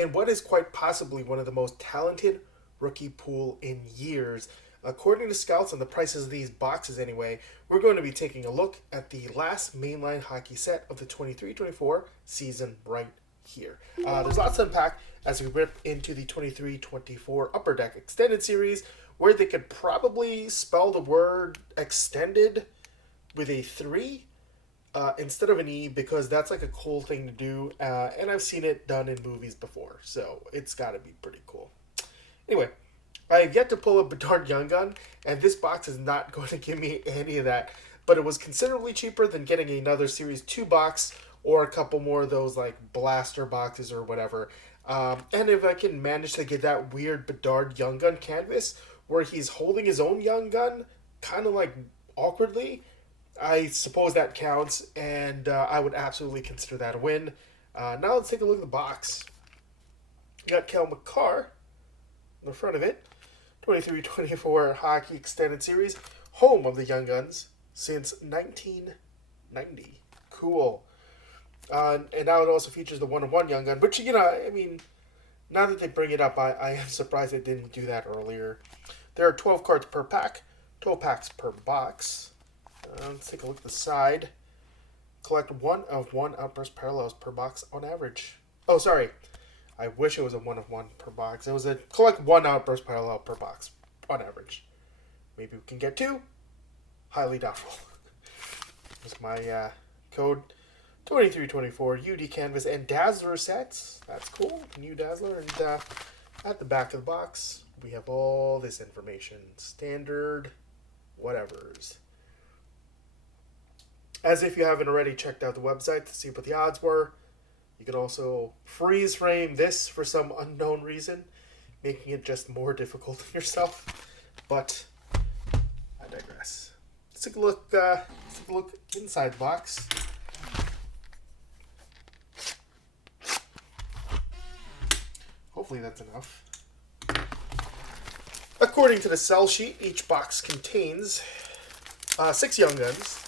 in what is quite possibly one of the most talented rookie pool in years. According to scouts on the prices of these boxes anyway, we're going to be taking a look at the last mainline hockey set of the 23-24 season right here. There's lots to unpack as we rip into the 23-24 Upper Deck Extended Series, where they could probably spell the word extended with a 3 instead of an E, because that's like a cool thing to do, and I've seen it done in movies before, so it's got to be pretty cool. Anyway, I have yet to pull a Bedard Young Gun, and this box is not going to give me any of that, but it was considerably cheaper than getting another Series 2 box or a couple more of those like blaster boxes or whatever. And if I can manage to get that weird Bedard Young Gun canvas where he's holding his own Young Gun kind of like awkwardly, I suppose that counts, and I would absolutely consider that a win. Now let's take a look at the box. You got Kel McCarr in the front of it. 23-24 Hockey Extended Series, home of the Young Guns since 1990. Cool. And now it also features the 1-of-1 Young Gun, which, I mean, now that they bring it up, I am surprised they didn't do that earlier. There are 12 cards per pack, 12 packs per box. Let's take a look at the side. Collect 1-of-1 outburst parallels per box on average. Oh, sorry. I wish it was a 1-of-1 per box. It was a collect 1 outburst parallel per box on average. Maybe we can get 2. Highly doubtful. That's my code. 23-24 UD Canvas and Dazzler sets. That's cool. New Dazzler. And at the back of the box, we have all this information. Standard whatevers. As if you haven't already checked out the website to see what the odds were. You can also freeze frame this for some unknown reason, making it just more difficult on yourself. But I digress. Let's take a look inside the box. Hopefully that's enough. According to the sell sheet, each box contains 6 Young Guns,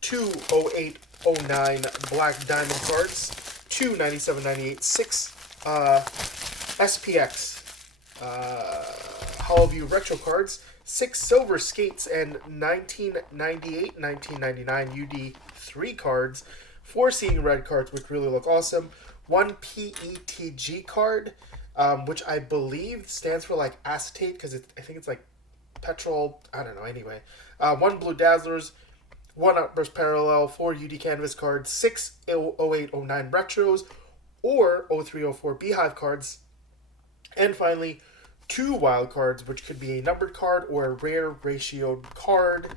2 08-09 Black Diamond cards, 2 97-98, 6 SPX Hollow View Retro cards, 6 Silver Skates and 1998-1999 UD3 cards, 4 Seeing Red cards, which really look awesome, 1 PETG card, which I believe stands for like acetate, because I think it's like petrol, I don't know, anyway. 1 Blue Dazzlers, 1 Outburst Parallel, 4 UD Canvas cards, 6 08-09 Retros, or 03-04 Beehive cards, and finally 2 wild cards, which could be a numbered card or a rare ratioed card.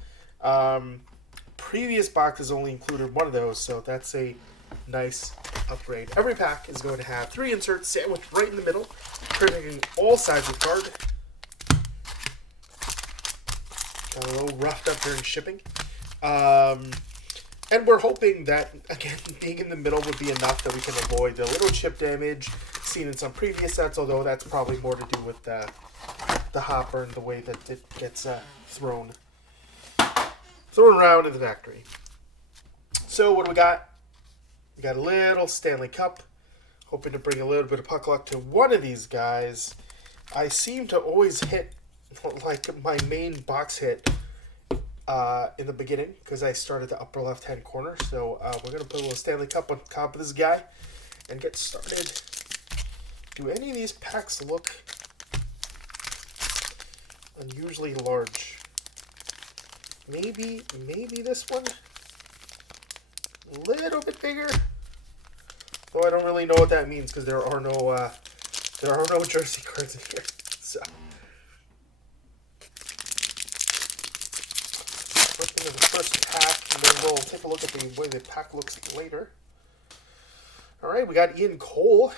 Previous boxes only included 1 of those, so that's a nice upgrade. Every pack is going to have 3 inserts sandwiched right in the middle, protecting all sides of the card. Got a little roughed up during shipping. And we're hoping that, again, being in the middle would be enough that we can avoid the little chip damage seen in some previous sets, although that's probably more to do with the hopper and the way that it gets thrown around in the factory. So what do we got? We got a little Stanley Cup, hoping to bring a little bit of puck luck to one of these guys. I seem to always hit like my main box hit in the beginning, because I started the upper left-hand corner. So we're going to put a little Stanley Cup on top of this guy and get started. Do any of these packs look unusually large? Maybe this one? A little bit bigger? Though I don't really know what that means, because there are no jersey cards in here. So looking at the first pack, and then we'll take a look at the way the pack looks later. All right, we got Ian Cole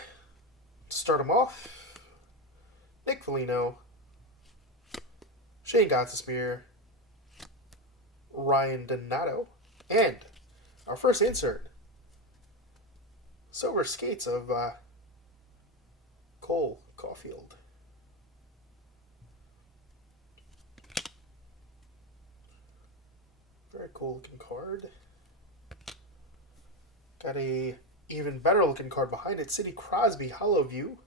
to start him off. Nick Foligno, Shane Gottsesmear, Ryan Donato, and our first insert, Silver Skates of Cole Caulfield. Very cool looking card. Got a even better looking card behind it. Sidney Crosby, Hollow View.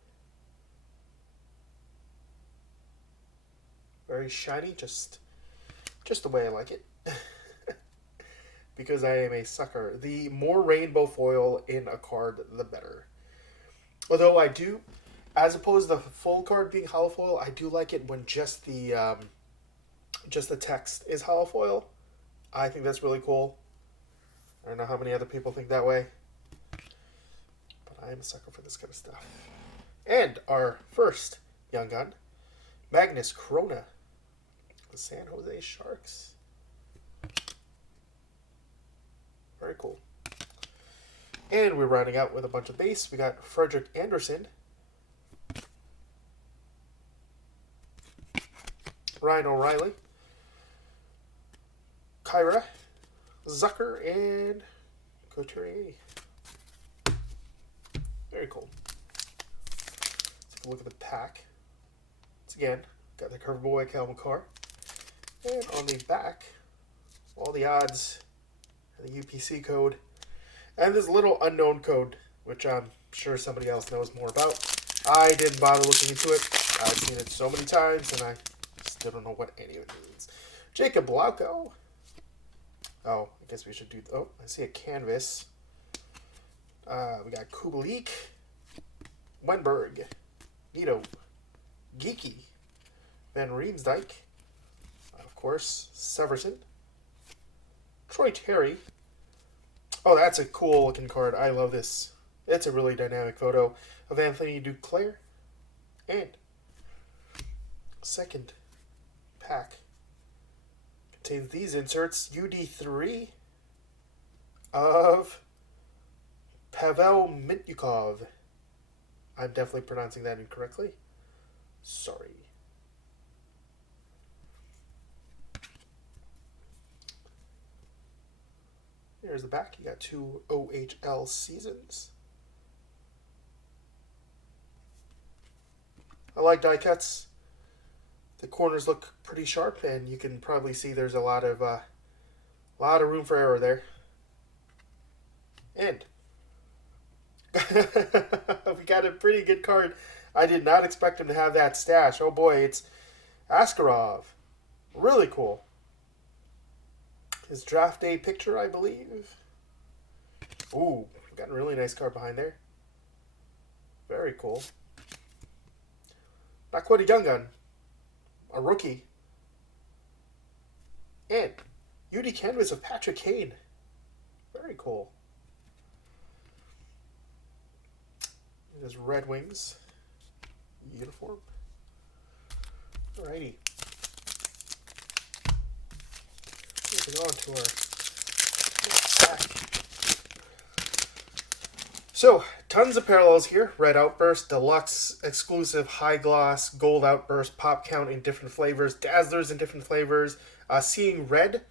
very shiny, just the way I like it. Because I am a sucker. The more rainbow foil in a card, the better. Although I do, as opposed to the full card being hollow foil, I do like it when just the text is hollow foil. I think that's really cool. I don't know how many other people think that way, but I am a sucker for this kind of stuff. And our first young gun, Magnus Corona, the San Jose Sharks. Very cool. And we're rounding out with a bunch of base. We got Frederick Anderson, Ryan O'Reilly, Kyra, Zucker, and Couturier. Very cool. Let's take a look at the pack. Once again, got the Curve Boy, Cal McCarr. And on the back, all the odds, the UPC code, and this little unknown code, which I'm sure somebody else knows more about. I didn't bother looking into it. I've seen it so many times, and I still don't know what any of it means. Jacob Lauco. Oh, I guess we should do... Oh, I see a canvas. We got Kubalik, Wenberg, Nito, Geeky, Van Riemsdyk, of course, Severson, Troy Terry. Oh, that's a cool looking card. I love this. It's a really dynamic photo of Anthony Duclair. And second pack contains these inserts. UD3 of Pavel Mintyukov. I'm definitely pronouncing that incorrectly. Sorry. There's the back. You got 2 OHL seasons. I like die cuts. The corners look pretty sharp, and you can probably see there's a lot of room for error there. And we got a pretty good card. I did not expect him to have that stash. Oh boy, it's Askarov. Really cool. His draft day picture, I believe. Ooh, we got a really nice card behind there. Very cool. Not quite a young gun. A rookie. And UD canvas of Patrick Kane. Very cool. His Red Wings uniform. Alrighty. Moving on to our next pack. So, tons of parallels here. Red Outburst, Deluxe, Exclusive, High Gloss, Gold Outburst, Pop Count in different flavors, Dazzlers in different flavors, Seeing Red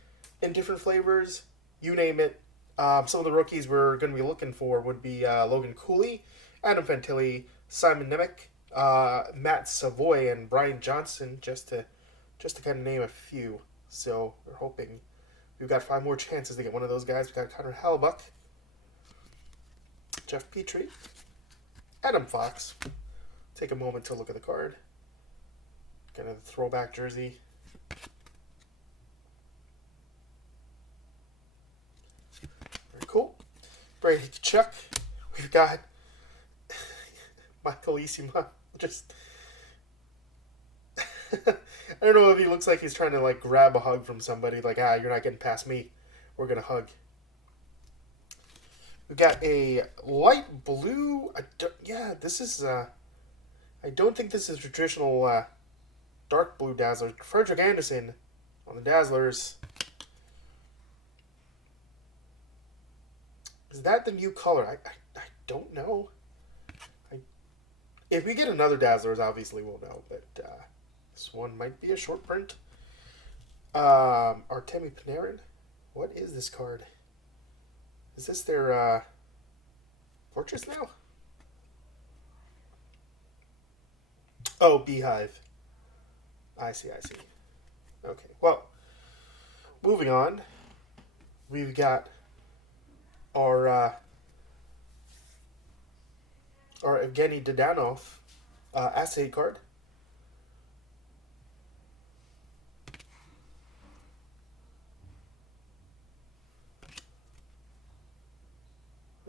in different flavors, you name it. Some of the rookies we're going to be looking for would be Logan Cooley, Adam Fantilli, Simon Nemec, Matt Savoy, and Brian Johnson, just to kind of name a few. So we're hoping we've got 5 more chances to get one of those guys. We got Connor Hallebuck, Jeff Petrie, Adam Fox. Take a moment to look at the card. Kind of the throwback jersey. Very cool. Brady Chuck. We've got Michael Isima. Just I don't know if he looks like he's trying to like grab a hug from somebody. Like, you're not getting past me. We're gonna hug. We got a light blue. This is. I don't think this is traditional dark blue Dazzler. Frederick Anderson on the Dazzlers. Is that the new color? I don't know. If we get another Dazzlers, obviously we'll know. But this one might be a short print. Artemi Panarin. What is this card? Is this their fortress now? Oh, Beehive. I see. Okay, well, moving on. We've got our Evgeny Dadanov assay card.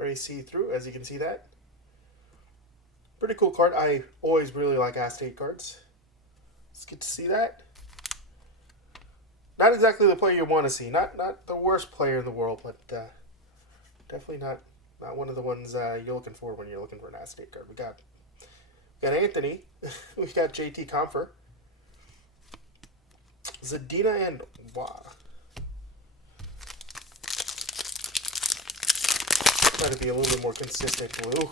Very see-through, as you can see that. Pretty cool card. I always really like Aztec cards. Let's get to see that. Not exactly the player you want to see. Not the worst player in the world, but definitely not one of the ones you're looking for when you're looking for an Aztec card. We got Anthony. We got JT Comfer. Zadina and Wah. Try to be a little bit more consistent blue.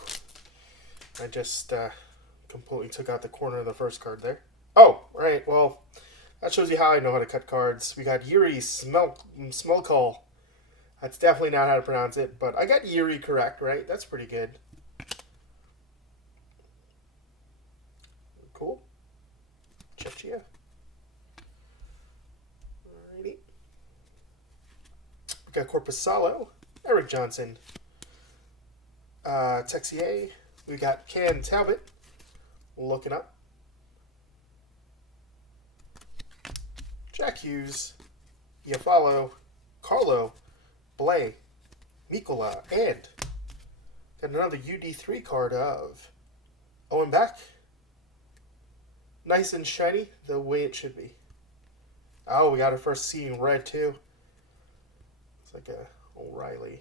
I just completely took out the corner of the first card there. Oh, right. Well, that shows you how I know how to cut cards. We got Yuri Smelkall. That's definitely not how to pronounce it, but I got Yuri correct, right? That's pretty good. Cool. Chechia. Alrighty. We got Corpusalo, Eric Johnson, Texier. We got Ken Talbot, looking up. Jack Hughes, Iafalo, Carlo, Blay, Mikola, and got another UD3 card of Owen Beck. Nice and shiny, the way it should be. Oh, we got our first seeing red too. It's like a O'Reilly.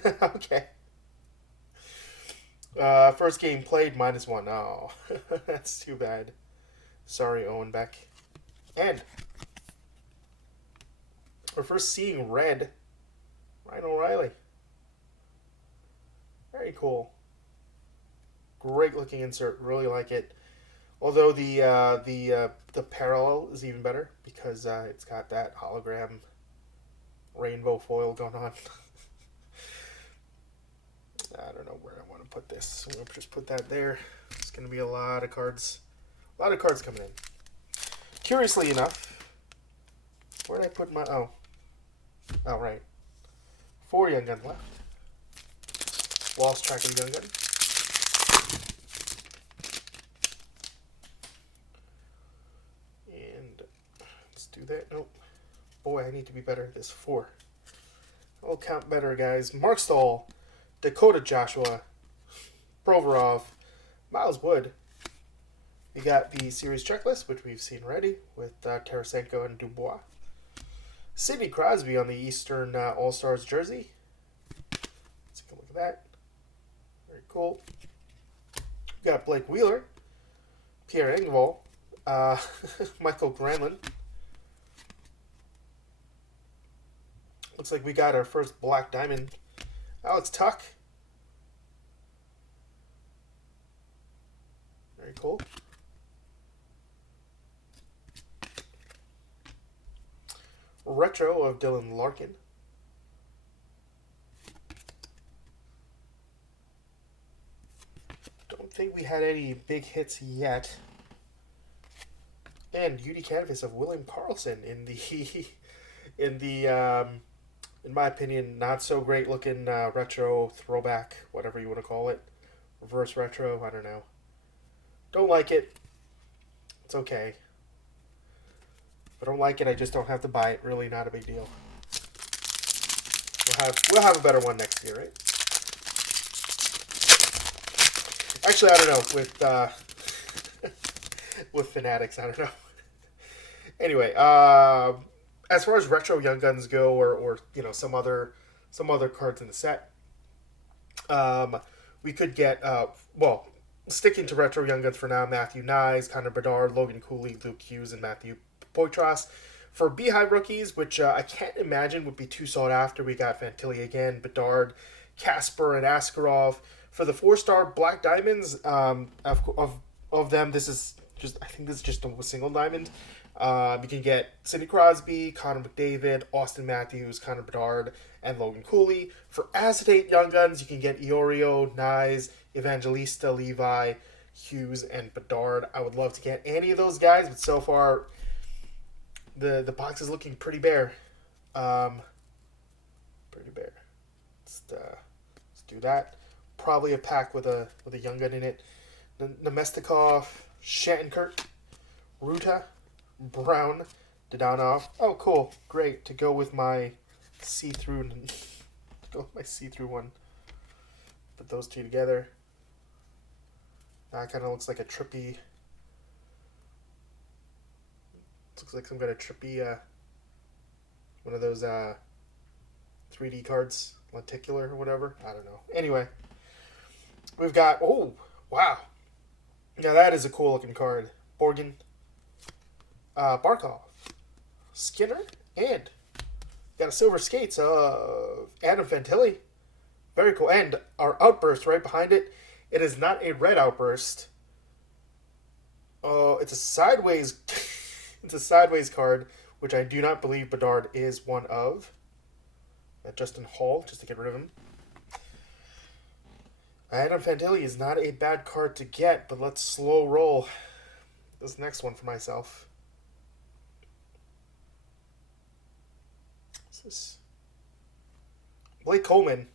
Okay. First game played, -1. Oh, that's too bad. Sorry, Owen Beck. And our first seeing red, Ryan O'Reilly. Very cool. Great looking insert. Really like it. Although the parallel is even better because it's got that hologram rainbow foil going on. I don't know where I want to put this. I'm going to just put that there. It's going to be a lot of cards. A lot of cards coming in. Curiously enough, where did I put my... Oh, right. 4 Young Gun left. Lost track of Young Gun. And let's do that. Nope. Boy, I need to be better at this. 4. I'll count better, guys. Mark Stahl, Dakota Joshua, Provorov, Miles Wood. We got the series checklist, which we've seen already, with Tarasenko and Dubois. Sidney Crosby on the Eastern All-Stars jersey. Let's take a look at that. Very cool. We got Blake Wheeler, Pierre Engvall, Michael Granlund. Looks like we got our first Black Diamond. Alex Tuck. Very cool. Retro of Dylan Larkin. Don't think we had any big hits yet. And UD Canvas of William Karlsson in my opinion, not so great looking retro throwback, whatever you want to call it. Reverse retro, I don't know. Don't like it. It's okay. If I don't like it, I just don't have to buy it. Really not a big deal. We'll have a better one next year, right? Actually, I don't know. With Fanatics, I don't know. Anyway, as far as retro Young Guns go, or you know, some other cards in the set, we could get sticking to retro Young Guns for now. Matthew Nyes, Connor Bedard, Logan Cooley, Luke Hughes, and Matthew Poitras. For Beehive rookies, which I can't imagine would be too sought after, we got Fantilli again, Bedard, Casper, and Askarov. For the 4-star Black Diamonds, of them, this is just, I think this is just a single diamond. You can get Sidney Crosby, Connor McDavid, Austin Matthews, Connor Bedard, and Logan Cooley. For acetate Young Guns, you can get Iorio, Nyes, Evangelista, Levi, Hughes, and Bedard. I would love to get any of those guys, but so far the box is looking pretty bare. Pretty bare. Let's do that. Probably a pack with a Young Gun in it. Nemestikov, Shattenkirk, Ruta, Brown, Dadonov. Oh, cool. Great. To go with my see-through Go with my see-through one. Put those two together. That kind of looks like a trippy. Looks like some kind of trippy, one of those 3D cards, lenticular or whatever. I don't know. Anyway, we've got, oh, wow. Now that is a cool looking card. Borgen, Barkov, Skinner, and got a silver skates of Adam Fantilli. Very cool. And our outburst right behind it. It is not a red outburst. It's a sideways. It's a sideways card, which I do not believe Bedard is one of. Justin Hall, just to get rid of him. Adam Fantilli is not a bad card to get, but let's slow roll this next one for myself. What's this? Blake Coleman.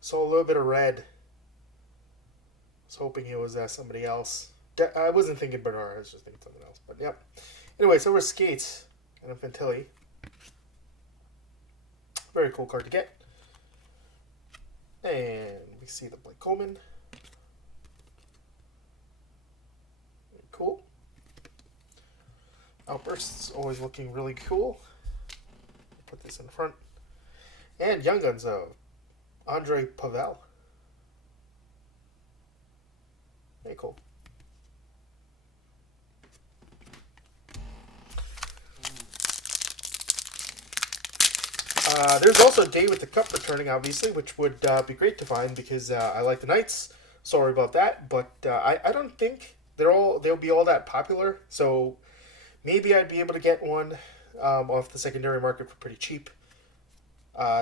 Saw a little bit of red. I was hoping it was somebody else. I wasn't thinking Bernard, I was just thinking something else. But yep. Anyway, silver skates and a Fantilli. Very cool card to get. And we see the Blake Coleman. Very cool. Outbursts always looking really cool. Put this in front. And Young Guns of Andre Pavel. Very cool. There's also Day with the Cup returning, obviously, which would be great to find because I like the Knights. Sorry about that, but I don't think they'll be all that popular. So maybe I'd be able to get one off the secondary market for pretty cheap,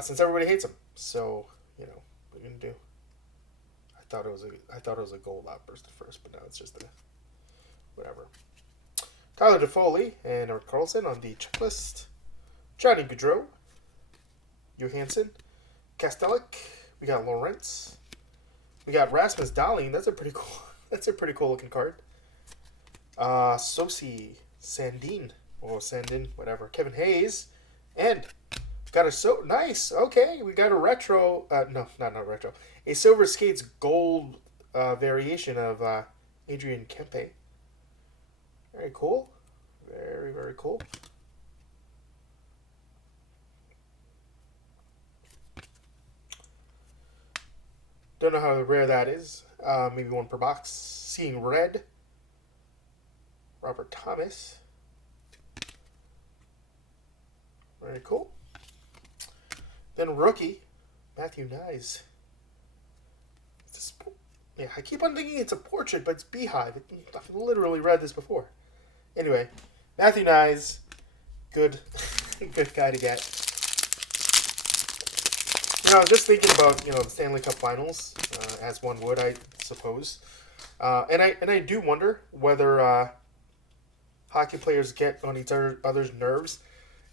since everybody hates them. So you know what are you gonna do? I thought it was a gold outburst at first, but now it's just a whatever. Tyler Toffoli and Eric Carlson on the checklist. Johnny Gaudreau. Johansson, Kastelik, we got Lawrence, we got Rasmus Dahlin. That's a pretty cool. That's a pretty cool looking card. Sosi, Sandin or Sandin, whatever. Kevin Hayes, and got a nice. Okay, we got a retro. No, not retro. A silver skates gold variation of Adrian Kempe. Very cool. Very cool. Don't know how rare that is. Maybe one per box. Seeing red. Robert Thomas. Very cool. Then rookie. Matthew Nyes. Yeah, I keep on thinking it's a portrait, but it's Beehive. I've literally read this before. Anyway, Matthew Nyes. Good. Good guy to get. You know, I was just thinking about, the Stanley Cup Finals, as one would, I suppose. And I do wonder whether hockey players get on each other's nerves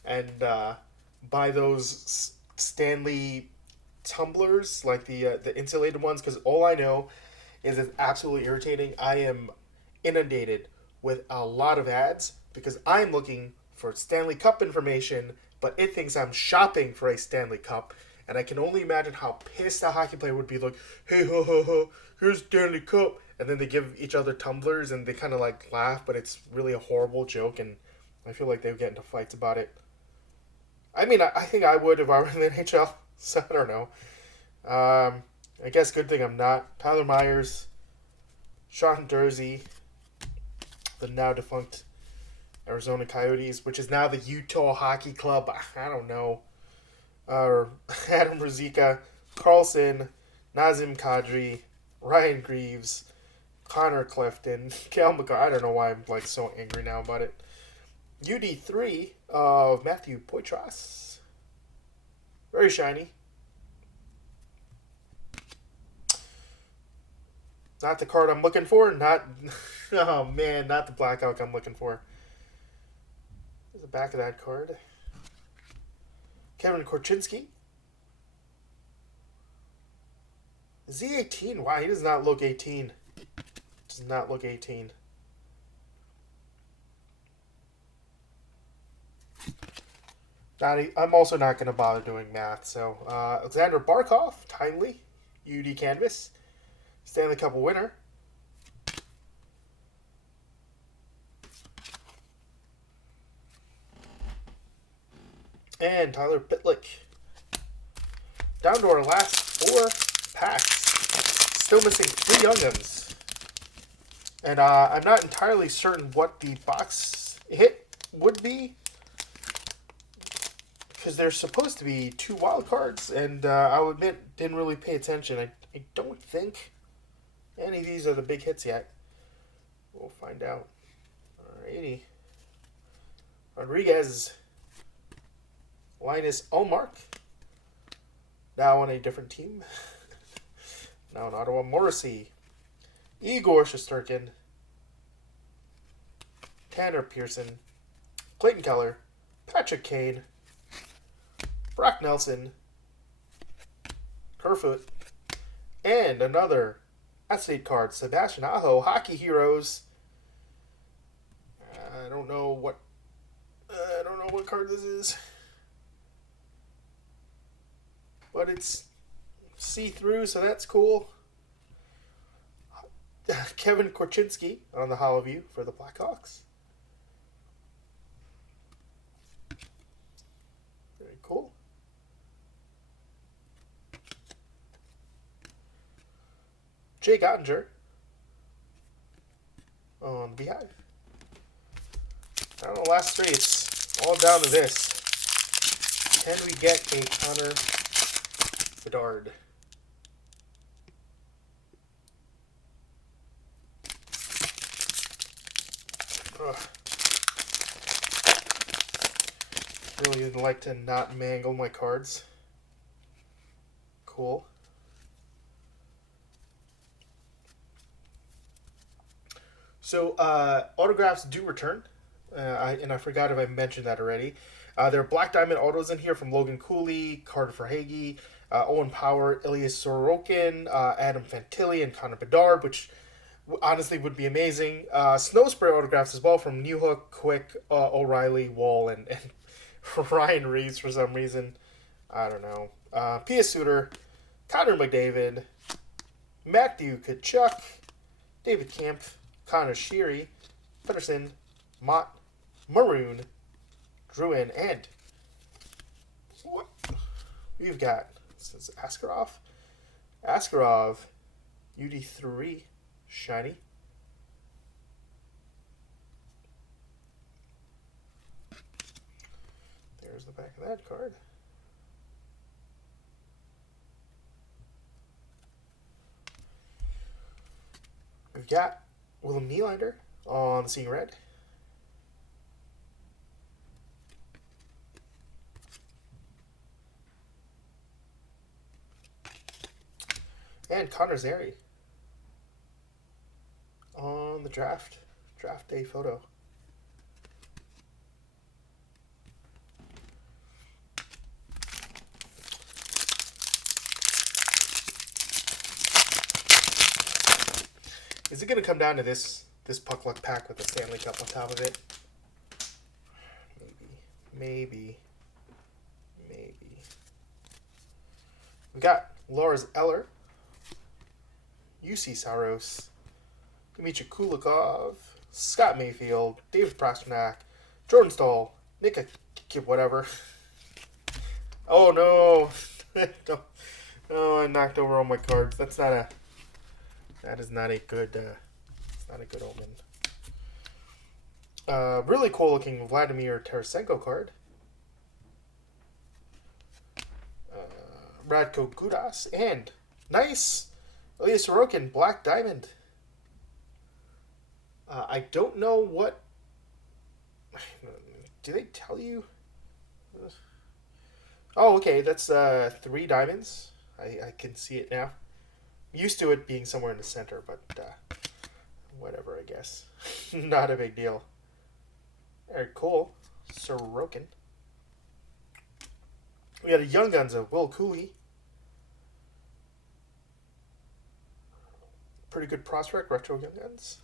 and buy those Stanley tumblers, like the insulated ones, because all I know is it's absolutely irritating. I am inundated with a lot of ads because I'm looking for Stanley Cup information, but it thinks I'm shopping for a Stanley Cup. And I can only imagine how pissed a hockey player would be like, hey, ho, ho, ho, here's Stanley Cup. And then they give each other tumblers and they kind of like laugh, but it's really a horrible joke. And I feel like they would get into fights about it. I mean, I think I would if I were in the NHL. So I don't know. I guess good thing I'm not. Tyler Myers, Sean Dursey, the now defunct Arizona Coyotes, which is now the Utah Hockey Club. I don't know. Adam Ruzicka, Carlson, Nazem Kadri, Ryan Greaves, Connor Clifton, Cal McCarr. I don't know why I'm like so angry now about it. UD3 of Matthew Poitras. Very shiny. Not the card I'm looking for. Not, oh man, not the Black Elk I'm looking for. There's the back of that card. Kevin Korchinski. Is he 18? Wow, he does not look 18. Does not look 18. I'm also not going to bother doing math. So Alexander Barkov, timely, UD canvas, Stanley Cup winner. And Tyler Pitlick. Down to our last 4 packs. Still missing 3 Young Guns. And I'm not entirely certain what the box hit would be, because there's supposed to be 2 wild cards, and I'll admit, didn't really pay attention. I don't think any of these are the big hits yet. We'll find out. Alrighty. Rodriguez. Linus Ullmark. Now on a different team. Now in Ottawa. Morrissey. Igor Shesterkin. Tanner Pearson. Clayton Keller. Patrick Kane. Brock Nelson. Kerfoot. And another athlete card. Sebastian Aho. Hockey Heroes. I don't know what card this is. But it's see-through, so that's cool. Kevin Korchinski on the Hollow View for the Blackhawks. Very cool. Jake Ottinger on the Beehive. I don't know, last 3, it's all down to this. Can we get a Connor Bedard? Really like to not mangle my cards. Cool. So autographs do return. I forgot if I mentioned that already. There are Black Diamond autos in here from Logan Cooley, Carter Verhaeghe, Owen Power, Elias Sorokin, Adam Fantilli, and Connor Bedard, which honestly would be amazing. Snow Spray autographs as well from Newhook, Quick, O'Reilly, Wall, and Ryan Reeves for some reason. I don't know. Pia Suter, Connor McDavid, Matthew Tkachuk, David Camp, Connor Sheary, Pedersen, Mott, Maroon, Druin, and what we've got, this is Askarov, UD3, shiny. There's the back of that card. We've got Willem Nylander on the Seeing Red. And Connor Zary on the draft day photo. Is it going to come down to this Puck Luck pack with the Stanley Cup on top of it? Maybe. We got Lars Eller, UC Saros, Dmitry Kulikov, Scott Mayfield, David Pastrnak, Jordan Stahl, Nick whatever. Oh no! Oh, I knocked over all my cards. That is not a good. It's not a good omen. Really cool looking Vladimir Tarasenko card. Radko Gudas and nice Elias Sorokin Black Diamond. I don't know what. Do they tell you? Oh, okay. That's 3 diamonds. I can see it now. I'm used to it being somewhere in the center, but whatever, I guess. Not a big deal. Very cool. Sorokin. We got a Young Guns of Will Cooley. Pretty good prospect, retro Young Guns.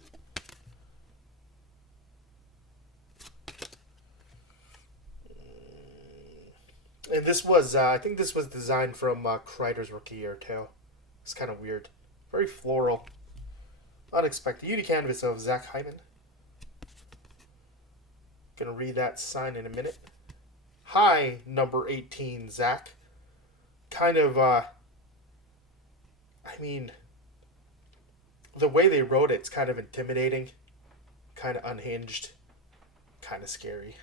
And this was, I think this was designed from Kreider's rookie year too. It's kind of weird. Very floral. Unexpected. Uni canvas of Zach Hyman. Gonna read that sign in a minute. Hi, number 18, Zach. Kind of, I mean, the way they wrote it's kind of intimidating. Kind of unhinged. Kind of scary.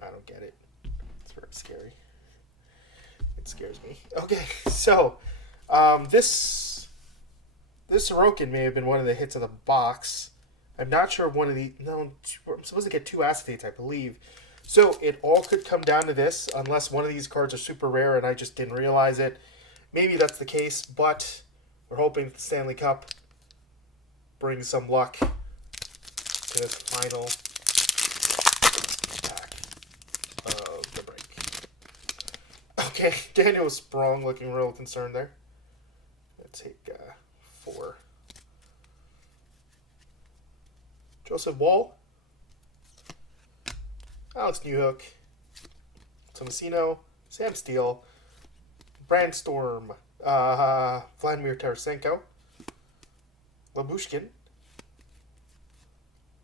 I don't get it. It's very scary. It scares me. Okay, so this Sorokin may have been one of the hits of the box. I'm not sure if one of the... No, I'm supposed to get 2 acetates, I believe. So it all could come down to this, unless one of these cards are super rare and I just didn't realize it. Maybe that's the case, but we're hoping the Stanley Cup brings some luck to this final pack of the break. Okay, Daniel Sprong looking real concerned there. Let's take 4. Joseph Wall, Alex Newhook, Tomasino, Sam Steele, Brandstorm, Vladimir Tarasenko, Labushkin,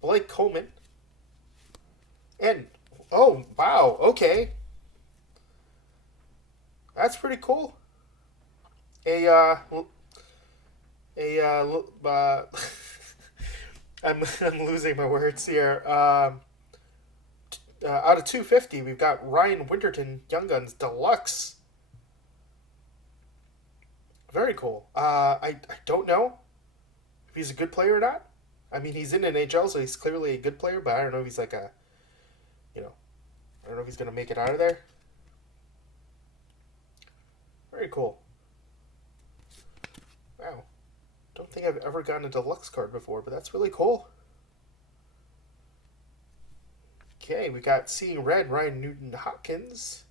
Blake Coleman, and, oh, wow, okay. That's pretty cool. I'm losing my words here. Out of 250, we've got Ryan Winterton, Young Guns Deluxe. Very cool. I don't know if he's a good player or not. I mean, he's in NHL, so he's clearly a good player, but I don't know if he's like a, I don't know if he's going to make it out of there. Very cool. Wow. Don't think I've ever gotten a deluxe card before, but that's really cool. Okay, we got Seeing Red, Ryan Nugent-Hopkins.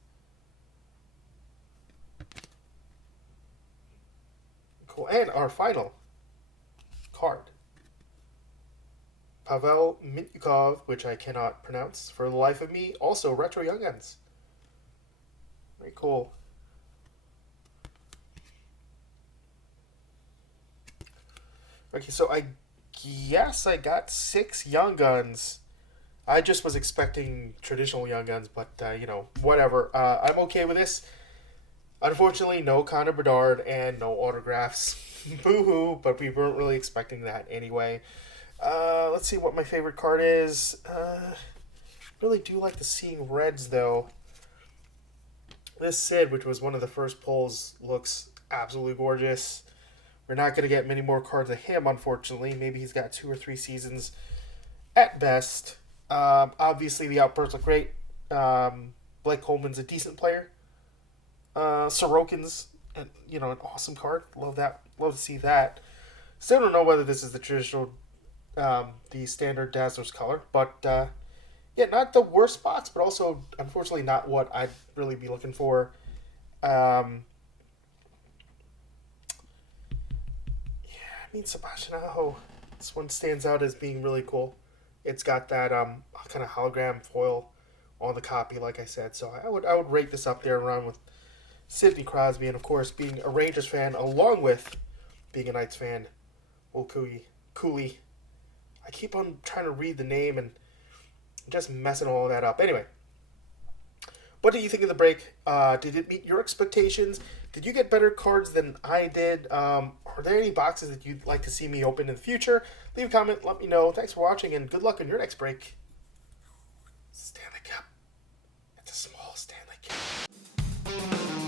Cool. And our final card. Pavel Mintyukov, which I cannot pronounce for the life of me. Also, Retro Young Guns. Very cool. Okay, so I guess I got 6 Young Guns. I just was expecting traditional Young Guns, but, whatever. I'm okay with this. Unfortunately, no Connor Bedard and no autographs. Boo-hoo, but we weren't really expecting that anyway. Let's see what my favorite card is. Really do like the Seeing Reds, though. This Sid, which was one of the first pulls, looks absolutely gorgeous. We're not going to get many more cards of him, unfortunately. Maybe he's got 2 or 3 seasons at best. Obviously, the outbursts look great. Blake Coleman's a decent player. Sorokin's, an awesome card. Love that. Love to see that. Still don't know whether this is the traditional, the standard Dazzler's color. But, yeah, not the worst box, but also, unfortunately, not what I'd really be looking for. Sebastian Aho. This one stands out as being really cool. It's got that kind of hologram foil on the copy, like I said. So I would rate this up there around with Sidney Crosby, and of course being a Rangers fan along with being a Knights fan. Cooley. I keep on trying to read the name and just messing all that up. Anyway, what did you think of the break? Did it meet your expectations? Did you get better cards than I did? Are there any boxes that you'd like to see me open in the future? Leave a comment, let me know. Thanks for watching, and good luck on your next break. Stanley Cup. It's a small Stanley Cup.